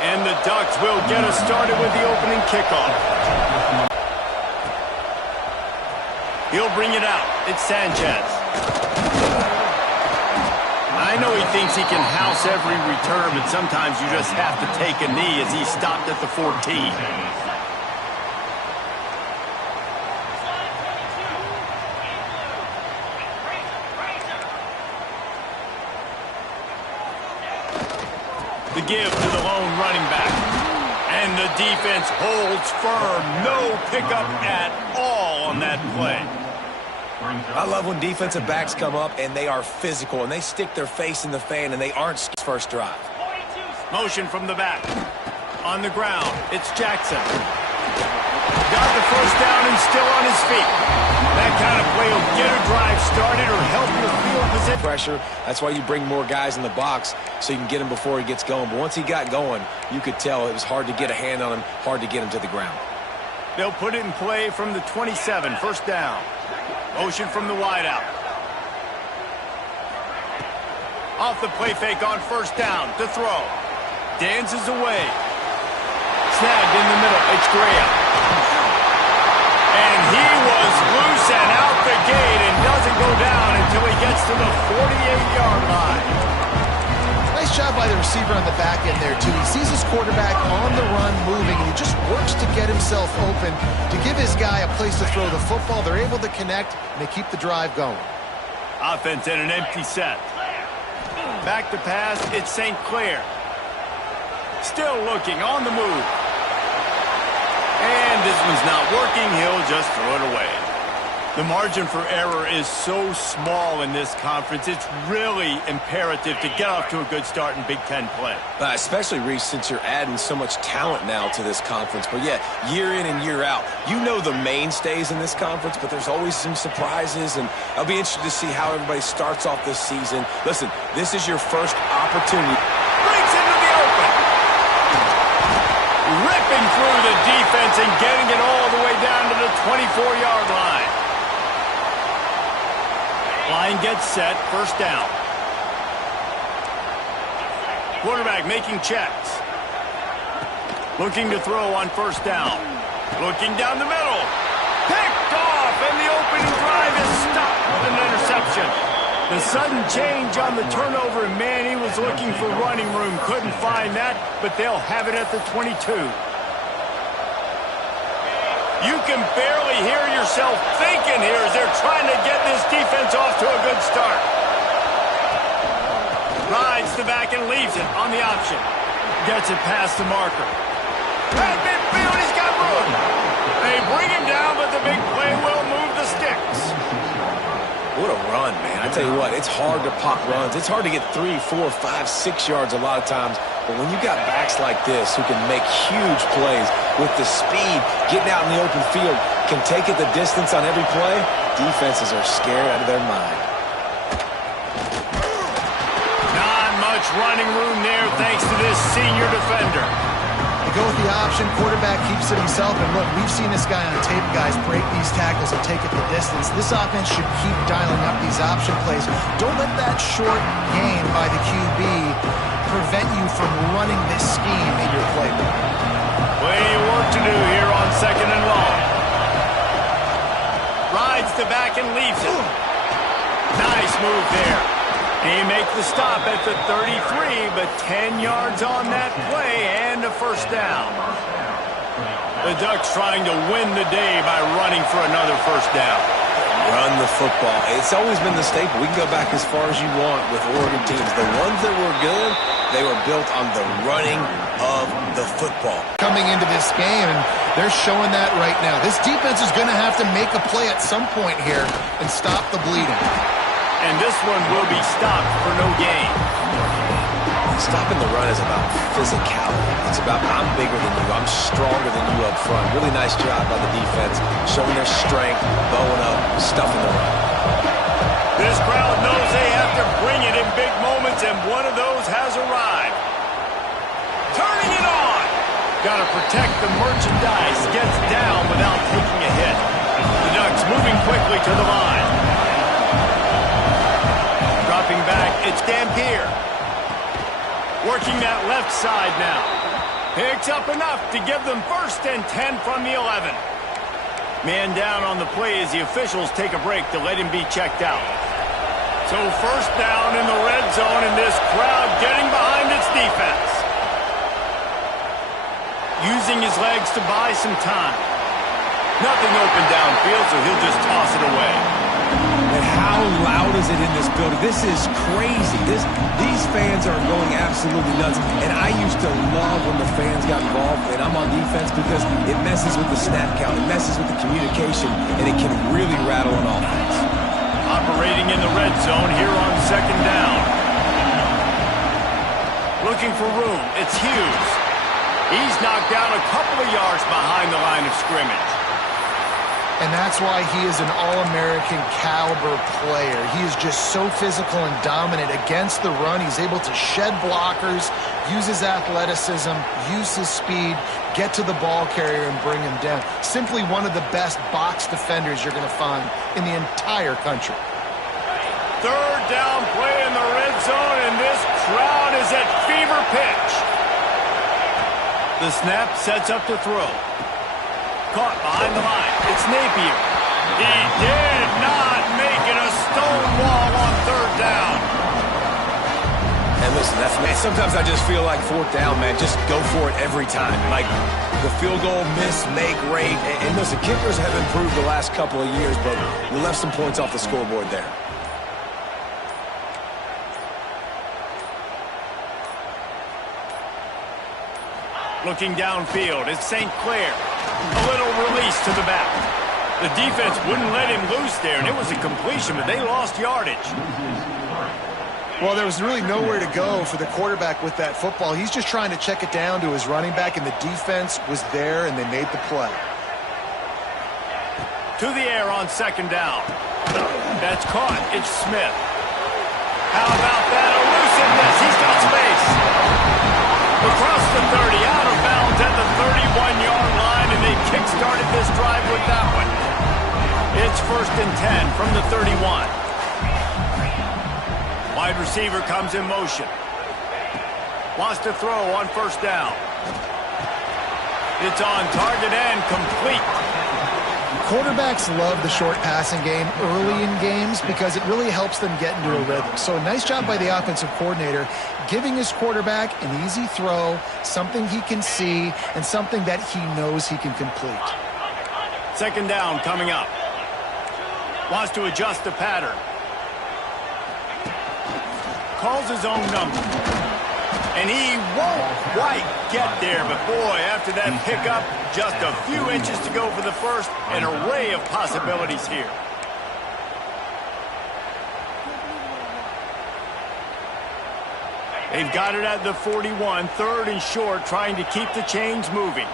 And the Ducks will get us started with the opening kickoff. He'll bring it out. It's Sanchez. I know he thinks he can house every return, but sometimes you just have to take a knee as he stopped at the 14. The give to the lone running back. And the defense holds firm. No pickup at all on that play. I love when defensive backs come up and they are physical and they stick their face in the fan and they aren't first drive. Motion from the back. On the ground, it's Jackson. Got the first down and still on his feet. That kind of play will get a drive started or help your field position. Pressure, that's why you bring more guys in the box so you can get him before he gets going. But once he got going, you could tell it was hard to get a hand on him, hard to get him to the ground. They'll put it in play from the 27, first down. Motion from the wideout. Off the play fake on first down to throw. Dances away. Snagged in the middle. It's Graham. And he was loose and out the gate and doesn't go down until he gets to the 48-yard line. Nice job by the receiver on the back end there, too. He sees his quarterback on the run moving, and he just works to get himself open to give his guy a place to throw the football. They're able to connect, and they keep the drive going. Offense in an empty set. Back to pass, it's St. Clair. Still looking, on the move. And this one's not working. He'll just throw it away. The margin for error is so small in this conference. It's really imperative to get off to a good start in Big Ten play. Especially, Reese, since you're adding so much talent now to this conference. But, yeah, year in and year out, you know the mainstays in this conference, but there's always some surprises, and I'll be interested to see how everybody starts off this season. Listen, this is your first opportunity. Breaks into the open. Ripping through the defense and getting it all the way down to the 24-yard line. Line gets set, first down. Quarterback making checks. Looking to throw on first down. Looking down the middle. Picked off, and the opening drive is stopped with an interception. The sudden change on the turnover, and man, he was looking for running room. Couldn't find that, but they'll have it at the 22. You can barely hear yourself thinking here as they're trying to get this defense off to a good start. Rides the back and leaves it on the option. Gets it past the marker. At midfield, he's got room. They bring him down, but the big play will move the sticks. What a run, man. I tell you what, it's hard to pop runs. It's hard to get 3, 4, 5, 6 yards a lot of times. But when you got backs like this who can make huge plays with the speed, getting out in the open field, can take it the distance on every play, defenses are scared out of their mind. Not much running room there thanks to this senior defender. They go with the option. Quarterback keeps it himself. And look, we've seen this guy on tape, guys, break these tackles and take it the distance. This offense should keep dialing up these option plays. Don't let that short gain by the QB prevent you from running this scheme in your playbook. Plenty of work to do here on second and long. Rides the back and leaves it. Nice move there. He makes the stop at the 33, but 10 yards on that play and a first down. The Ducks trying to win the day by running for another first down. Run the football. It's always been the staple. We can go back as far as you want with Oregon teams. The ones that were good, they were built on the running of the football. Coming into this game, and they're showing that right now. This defense is going to have to make a play at some point here and stop the bleeding. And this one will be stopped for no gain. Stopping the run is about physicality. It's about I'm bigger than you, I'm stronger than you up front. Really nice job by the defense, showing their strength, bowing up, stuffing the run. This crowd knows they have to bring it in big moments, and one of those has arrived. Turning it on. Got to protect the merchandise. Gets down without taking a hit. The Ducks moving quickly to the line. Dropping back, it's Dampier. Working that left side now. Picks up enough to give them 1st and 10 from the 11. Man down on the play as the officials take a break to let him be checked out. So 1st down in the red zone, and this crowd getting behind its defense. Using his legs to buy some time. Nothing open downfield, so he'll just toss it away. And how loud is it in this building? This is crazy. These fans are going absolutely nuts. And I used to love when the fans got involved, and I'm on defense because it messes with the snap count, it messes with the communication, and it can really rattle an offense. Operating in the red zone here on 2nd down. Looking for room. It's Hughes. He's knocked down a couple of yards behind the line of scrimmage. And that's why he is an all-American caliber player. He is just so physical and dominant against the run. He's able to shed blockers, use his athleticism, use his speed, get to the ball carrier and bring him down. Simply one of the best box defenders you're going to find in the entire country. 3rd down play in the red zone, and this crowd is at fever pitch. The snap sets up to throw. Caught behind the line. It's Napier. He did not make it. A stone wall on 3rd down. And listen, man, sometimes I just feel like 4th down, man. Just go for it every time. Like the field goal miss, make rate. And listen, kickers have improved the last couple of years, but we left some points off the scoreboard there. Looking downfield, it's St. Clair. A little release to the back. The defense wouldn't let him loose there, and it was a completion, but they lost yardage. Well, there was really nowhere to go for the quarterback with that football. He's just trying to check it down to his running back, and the defense was there, and they made the play. To the air on 2nd down. That's caught. It's Smith. How about that elusiveness? He's got space. Across the 30, out of bounds at the 31-yard line, and they kick-started this drive with that one. It's 1st and 10 from the 31. Wide receiver comes in motion. Wants to throw on 1st down. It's on target and complete. Quarterbacks love the short passing game early in games because it really helps them get into a rhythm. So a nice job by the offensive coordinator giving his quarterback an easy throw, something he can see, and something that he knows he can complete. 2nd down coming up. Wants to adjust the pattern. Calls his own number. And he won't quite get there, but boy, after that pickup, just a few inches to go for the first, an array of possibilities here. They've got it at the 41, 3rd and short, trying to keep the chains moving.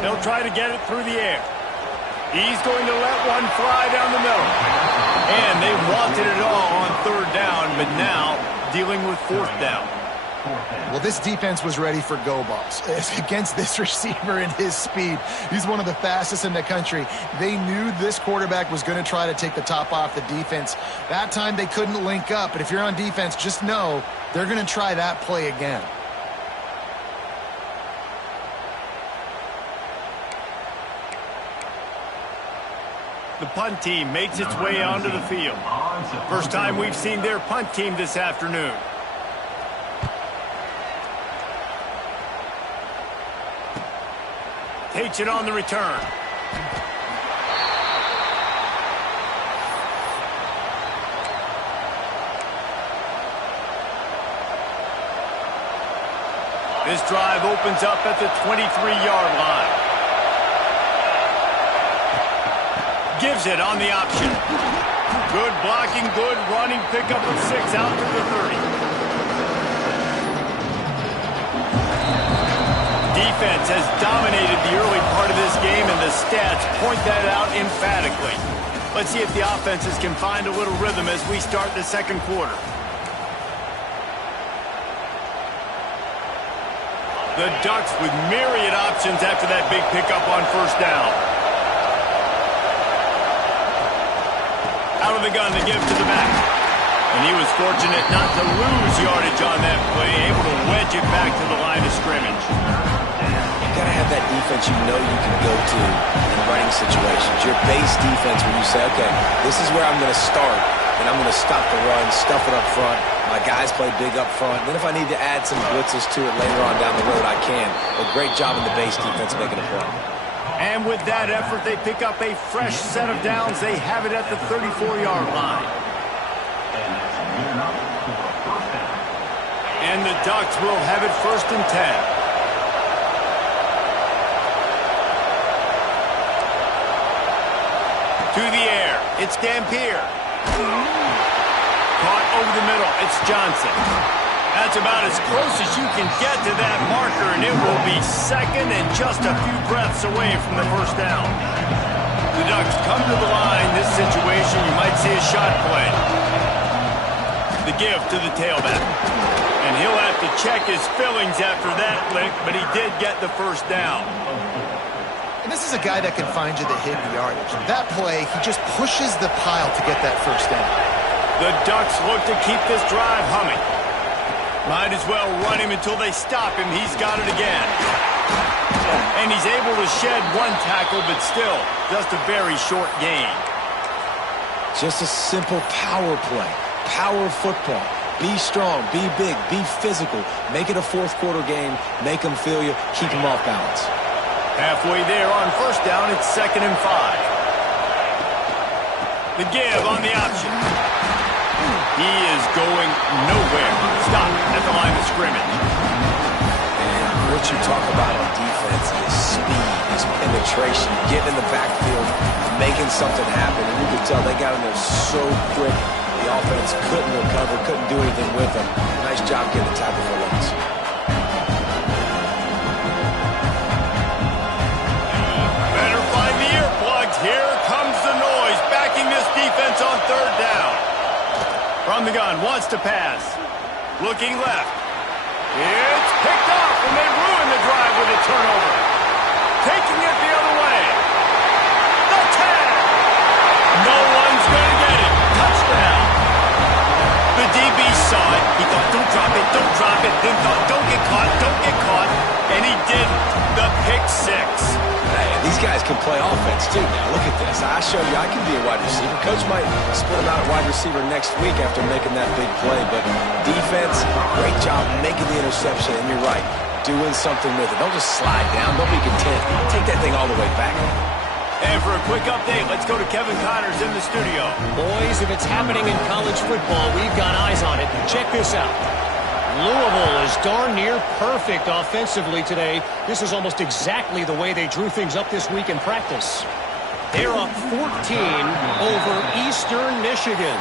They'll try to get it through the air. He's going to let one fly down the middle. And they wanted it all on 3rd down, but now dealing with 4th down. Well, this defense was ready for go balls against this receiver and his speed. He's one of the fastest in the country. They knew this quarterback was going to try to take the top off the defense. That time they couldn't link up, but if you're on defense, just know they're going to try that play again. The punt team makes its way onto the field. First time we've seen their punt team this afternoon. Takes it on the return. This drive opens up at the 23-yard line. Gives it on the option. Good blocking, good running, pickup of 6 out to the 30. Defense has dominated the early part of this game, and the stats point that out emphatically. Let's see if the offenses can find a little rhythm as we start the 2nd quarter. The Ducks with myriad options after that big pickup on 1st down. Out of the gun to give to the back. And he was fortunate not to lose yardage on that play, able to wedge it back to the line of scrimmage. You've got to have that defense you know you can go to in running situations. Your base defense where you say, okay, this is where I'm going to start, and I'm going to stop the run, stuff it up front. My guys play big up front. Then if I need to add some blitzes to it later on down the road, I can. But great job in the base defense making a play. And with that effort, they pick up a fresh set of downs. They have it at the 34-yard line. And the Ducks will have it 1st and 10. To the air, it's Dampier. Caught over the middle, it's Johnson. That's about as close as you can get to that marker, and it will be 2nd and just a few breaths away from the 1st down. The Ducks come to the line. This situation, you might see a shot play. The give to the tailback. And he'll have to check his fillings after that lick, but he did get the 1st down. And this is a guy that can find you the hidden yardage. That play, he just pushes the pile to get that 1st down. The Ducks look to keep this drive humming. Might as well run him until they stop him. He's got it again. And he's able to shed 1 tackle, but still, just a very short gain. Just a simple power play. Power football. Be strong, be big, be physical. Make it a 4th quarter game. Make them feel you. Keep them off balance. Halfway there on 1st down, it's 2nd and 5. The give on the option. He is going nowhere. Stop at the line of scrimmage. And what you talk about on defense is speed, is penetration, getting in the backfield, making something happen. And you can tell they got in there so quick. The offense couldn't recover, couldn't do anything with them. Nice job getting the tackle for loss. Better find the earplugs. Here comes the noise, backing this defense on 3rd down. From the gun, wants to pass. Looking left. It's picked off, and they ruin the drive with a turnover. Taking it the other way. The tag. No one's going to get it. Touchdown. The DB saw it. He thought, don't drop it, don't drop it. Then thought, don't get caught, don't get caught. And he didn't. The pick 6. Hey, these guys can play offense, too. Now, look at this. I showed you I can be a wide receiver. Coach might split him out at wide receiver next week after making that big play. But defense, great job making the interception. And you're right, doing something with it. Don't just slide down. Don't be content. Take that thing all the way back. And for a quick update, let's go to Kevin Connors in the studio. Boys, if it's happening in college football, we've got eyes on it. Check this out. Louisville is darn near perfect offensively today. This is almost exactly the way they drew things up this week in practice. They're up 14 over Eastern Michigan.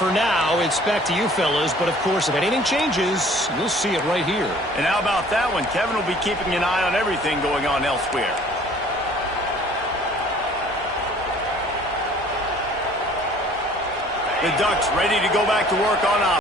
For now, it's back to you fellas, but of course, if anything changes, you'll see it right here. And how about that one? Kevin will be keeping an eye on everything going on elsewhere. The Ducks ready to go back to work on offense.